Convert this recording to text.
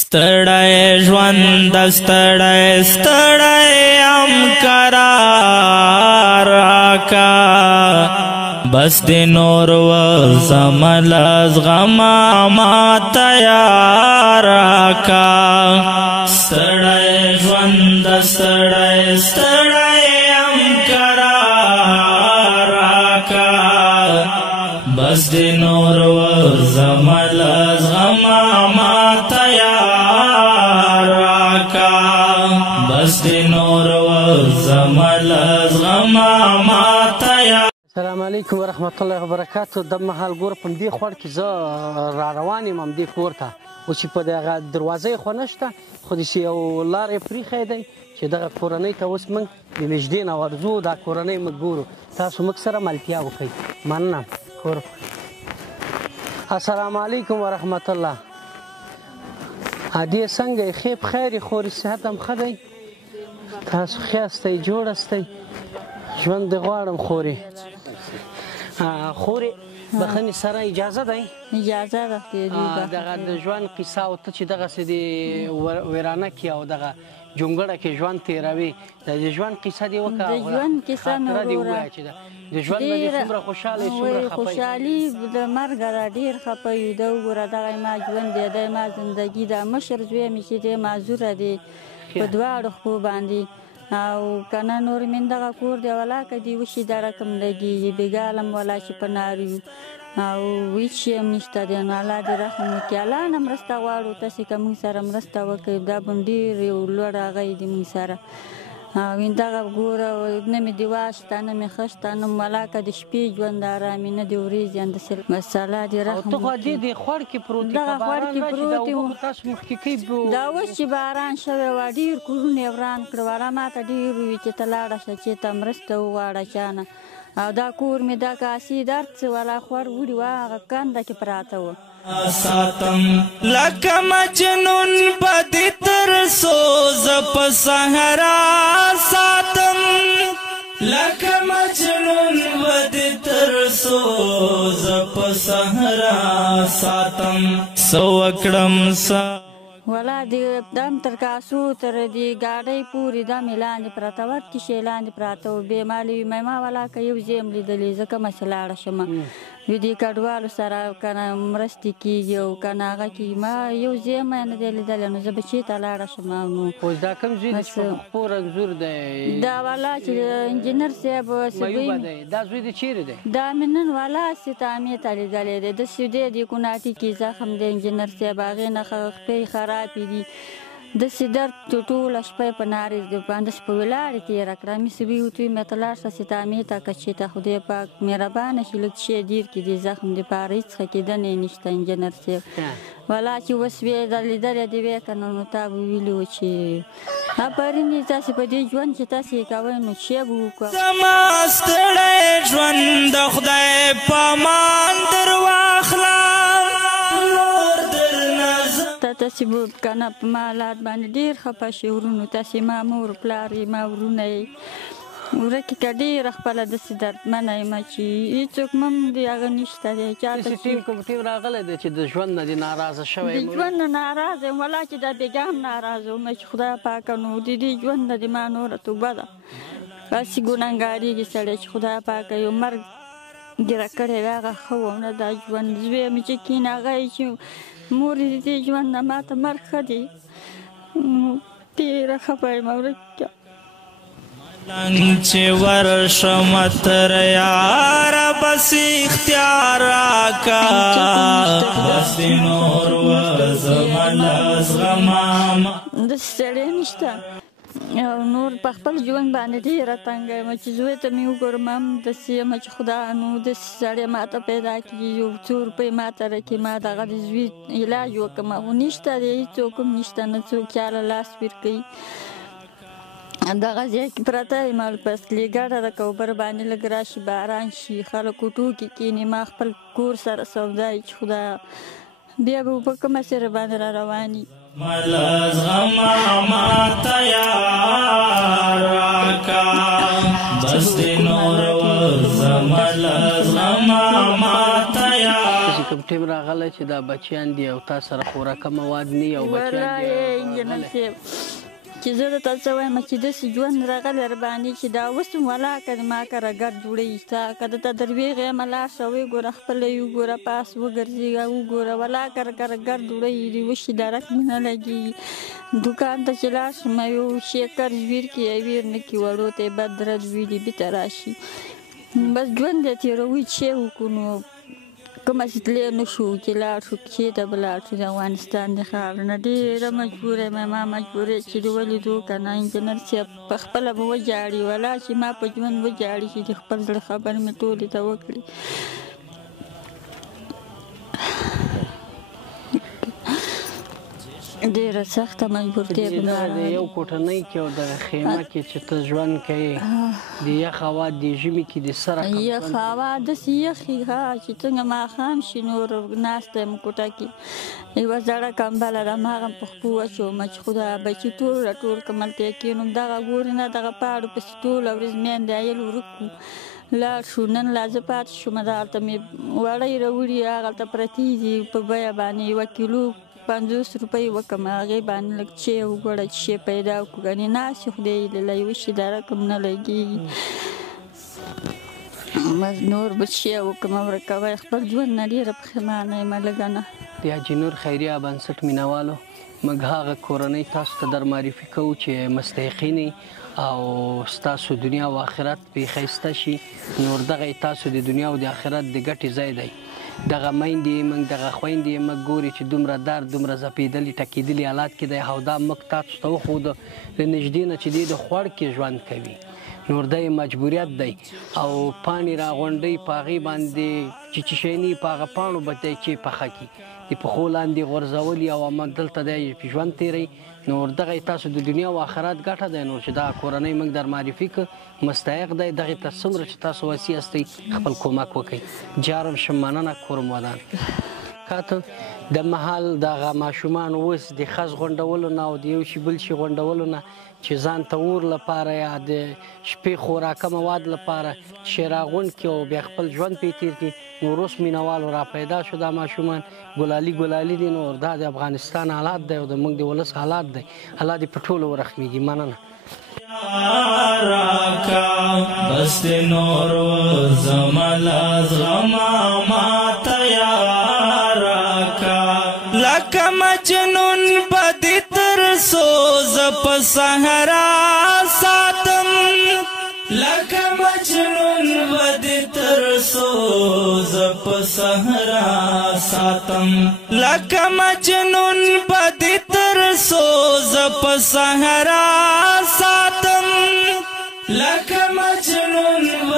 ستړی ژوند ستړی ستړی ام قرار راکا بس د نور و زمل از غما ما تیار راکا ستړی ژوند ستړی ستړی ام قرار راکا بس د نور و زمل از غما ما السلام علیکم ورحمت الله وبرکاتو. د مهال ګوره په همدې خوړ کې زه را روان یم همدې کور ته، اوس چې په دغه دروازه یې خو نشته، خو داسې یو لار یې پرېښی دی چې دغه کورنۍ ته اوس موږ د نږدې نه ورځو، دا کورنۍ موږ ګورو. تاسو موږ سره ملتیا وکړئ. مننه. السلام علیکم ورحمت الله. ادې څنګه یې؟ ښې بخیر یې؟ خورې صحت هم ښه دی؟ تاسو ښه یاستئ؟ جوړ یاستئ؟ ژوند دې غواړم خورې. خورې بخښنې سره اجازه دی؟ اجازه ده. دغه د ژوند قصه او ته چې دغسې د ویرانه کې او دغه جونګړه کې ژوند تېروي، د ژوند قصه دې وکړه. د ژوند قصه مې وروره. د ژوند نه دې څومره خوشحاله یې څومره خفه یې؟ خوشحالي د مرګه را ډېر خفه یو. ده وګوره دغه ما ژوند دی، دی ما زندګي ده. مشر زوی مې چې دی معذوره دی په دواړو خپو باندې، او کنه نور من دغه کور دی ولا که دی وشي دا رقم لګېږي، بېګالم ولا چې په نارو یو او هېڅ شی هم نشته دی. نو الله دې رحم وکړي. الله نه مرسته غواړو، تاسې که موږ سره مرسته وکړئ دا به ډېر یو لوړ هغه دی موږ سره. او دغه ګوره نه مې دیوا شته نه مې ښه شته، نه ملا که د شپې ژوند ارامي نه د ورځې همداسې. بس الله دې رحم وکړي. ته خو دې خوړ کې پروت یې، دغه خوړ کې پروت یې. تاسو مخکې کوي دا اوس چې باران شوی وه ډېر کورونه یې وران کړه. والا ما ته ډېر ووي چې ته لاړه شه چېرته مرسته وغواړه چا نه. او دا کور مې دا کاسې درد څه والا خوړ وړي وه هغه کنده کې پراته وه. ساتم لکه مجنون بدی تر سوز په صحرا ساتم، لکه مجنون بدی تر سوز په صحرا ساتم. سو وکړم ولا د دم تر کاسو تر دې ګاډۍ پورې دا مې لاندې پراته وه، تیشې لاندې پراته وه. بې مالې وي ما ولا که یو ځای یم لیدلې زه کومه چې لاړه شمه وي دې کډوالو سره که نه مرستې کېږي او که نه هغه کېږي. ما یو ځای یم نه دی لیدلی، نو زه به چېرته لاړه شم. نو اوس دا کوم زوی دی چې په خپو رنځور دی؟ دا والا چې انجینر صاحب میوبه دی. دا زوی دی چېرې دی؟ دا مې نن والا ستامې ته لیدلی دی. داسې دی د کوناټي کې زخم دی انجینر صاحب، هغې نه خپې خرابې دي. داسې درد ټوله شپه یې په نارې همداسې په ولاړې تېره کړه. مې سوي ورته وویل مې ته لاړ شه ستامې ته که چېرته خدای پاک مهربانه شي لږ شی ډېر کړي د زخم دپاره. هېڅ ښه کېدنه یې نشته انجینر صاحب. والا چې اوس ویې دا لیدلی دې ویې که نه نو تا به ویلي وو چې آفرین دې تاسې په دې ژوند چې تاسې یې کوئ نو څه به وکړو. زما ستړی ژوند د خدای په امان در واخله. تاسې به که نه په ما حالات باندې ډېر خفه شي ورونو. تاسې ما مور پلار یې ما ورونه یې ورکې که ډېره خپله داسې دردمنه یم چې هېڅوک هم د هغه نشته دی. داسې ټیم کوم ټیم راغلی دی چې د ژوند نه دې ناراضه شوی یم؟ د ژوند نه ناراضه یم ولا چې دا بېګا هم ناراضه وم چې خدای پاکه نو د دې ژوند نه دې ما نوره توبه ده. هسې ګنهګارېږي سړی چې خدای پاکه یو مرګ ګیره کړی وی هغه ښه و نه دا ژوند. زوی مې چې کېنه هغه یې چې مور دې دې ژوند نه ما ته مرګ ښه دی. ډېره خفه یم ورکه لنګ چې ورشم تر یاره بس اختیار راکه بس د نور وزمه له زغمه. داسې سړی نشته او نور په خپل ژوند باندې ډېره تنګه یم چې زوی ته مې وګورم هم داسې یم چې خدا نو داسې سړی ما ته پیدا کړي یو څو روپۍ ما ته راکړي ما دغه د زوی علاج وکړم. خو نشته دی هېڅوک هم نشته نه څوک چاله لاس ورکوي. دغه ځای کې پرته یم فصلي ګډه ده که اوبر باندې لږ راشي باران شي خلک اوټو کې کښېني ما خپل کور سره سودا یي چې خدایه بیا به په کومه سره باندې را رواني. ملز غما ما تیار راکا بس د نور ورځه ملز غما ما تیار. کوم ټیم راغلی چې دا بچیان دي او تا سره خوراکه مواد نه وي او بچیان دي انجنیر صاحب چې زه درته څه وایم چې داسې ژوند راغلی رباني چې دا اوس هم ولاکه د ما کره ګډ جوړوي ستا که درته درویغ یم لاړ شه وګوره خپله یې وګوره پاس وګرځېږه وګوره ولاکه کره ګډ جوړوي د وشي درک مې نه لګېږي دوکان ته چې لاړ شم یو شیکر ژویر کې یا ویر نه کې وړو ته یې بد رد ویلي بېرته راشي بس ژوند یې تېروي چې وکړو نو کومه چې تللی نه شو چې لاړ شو چېرته به لاړ شو د افغانستان د ښار نه ډېره مجبوره یم ما مجبوره چې د ولیدو که نه انجنیر صاحب په خپله به وجاړي ولا چې ما په ژوند وجاړي چې د خپل زړه خبرې مې ټولې ته وکړي ډېره سخته مجبورتیا به دا د یو کوټنۍ کې او دغه خیمه کې چې ته ژوند کوې د یخ هوا د ژمي کې د سره یخ هوا داسې یخي ها چې څنګه ماښام شي نور ناسته یم کوټه کې یوه زړه کمبله ده هماغه په خپو واچومه چې خو دا بچي ټول راټول کړم هلته یې کښېنوم دغه ګورې نه دغه پاړو پسې ټوله ورځ میندې عیل ورک کړو لاړ شو نن لا زه پاتې شوم دغلته مې وړۍ راوړي هغلته پرتې دي په بیه باندې یوه کیلو 50 روپۍ وکړم هغې باندې لږ چای وګوره چې شی پیدا کړو ګنې ناست یې خدای لیله یوه شي درک هم نه لګېږي بس نور به شی وکړم ورکوی خپل ژوند نه ډېره پښیمانه یم لږه نه د حاجي نور خیریه بنسټ مینوالو موږ هغه کورنۍ تاسو ته در معرفي کوو چې مستحقین او ستاسو دنیا او آخرت پې ښایسته شي نور دغه تاسو د دنیا او د آخرت د ګټې ځای دی دغه میندې موږ دغه خویندې موږ ګوري چې دومره درد دومره ځپېدلي ټکېدلي حالات کې دی او دا موږ تاسو ته وښودو له نږدې نه چې دی د خوړ کې ژوند کوي نور دا یې مجبوریت دی او پاڼې راغونډوي په هغې باندې چې چشیني په هغه پاڼو به دی چې پخه کړي د پښو لاندې غورځولي او دلته دی ژوند تېروي نور دغه تاسو د دنیا او آخرت ګټه دی نور چې دغه کورنۍ موږ در معرفي کړ مستحق دی دغې ته څومره چې تاسو وسیع هستئ خپل کومک وکړئ جارم شم مننه کورم ودان کاته د مهال دغه ماشومان اوس د خز غونډولو نه او د یو شي بل شي غونډولو نه چې ځان ته اور لپاره یا د شپې خوراکه مواد لپاره چې راغونډ کړي او بیا خپل ژوند پرې تېر کړي نور اوس مینهوالو را پیدا شو دا ماشومان ګلالي دي نور دا د افغانستان حالات دی او د موږ د ولس حالات دی الله دې په ټولو ورحمېږي مننه راکا بس د نور زملاز غما ماته راکا لکه مجنون بدی تر سوز په صحرا ساتم لکه مجنون بدی تر سوز په صحرا ساتم لکه مجنون بدی تر سوز په صحرا ساتم لکه مجنون